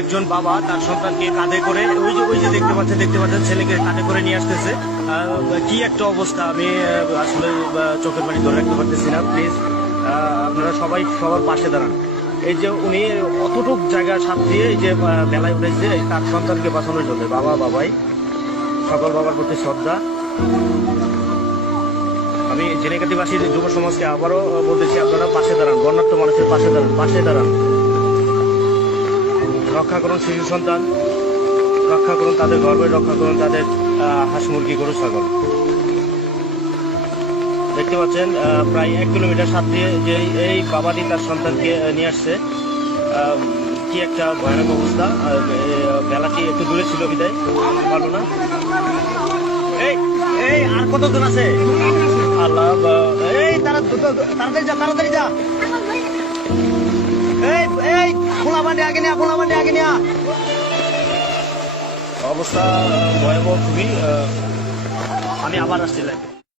একজন বাবা তার সন্তানকে কাঁধে করে ওই যে দেখতে পাচ্ছেন ছেলেকে কাঁধে করে নিয়ে আসতেছে। কি একটা অবস্থা, আমি আসলে চোখের পানি ধরে রাখতে পারতেছি না। প্লিজ আপনারা সবাই সবার পাশে দাঁড়ান। এই যে উনি অতটুক জায়গা সাথ দিয়ে এই যে মেলায় উঠেছে তার সন্তানকে বাঁচানোর জন্য। বাবাই সকল বাবার প্রতি শ্রদ্ধা। আমি ঝিনাইগাতীবাসী যুব সমাজকে আবারও বলতেছি, আপনারা পাশে দাঁড়ান, বর্ণাঢ্য মানুষের পাশে দাঁড়ান। রক্ষা করুন শিশু সন্তান, রক্ষা করুন তাদের গর্বে, রক্ষা করুন তাদের হাঁস মুরগি গরু ছাগল। দেখতে পাচ্ছেন প্রায় 1 কিলোমিটার সাথ দিয়ে যে এই বাবাটি তার সন্তানকে নিয়ে আসছে। কি একটা ভয়ানক অবস্থা। মেলাটি একটু দূরে ছিল বিদায় পারলো না। এই আর কতজন আছে? আল্লাহ, এই তাড়াতাড়ি যা। এই খোলা বান্ডে আগে নেয়া। অবস্থা ভয়াবহ খুবই। আমি আবার আসছি।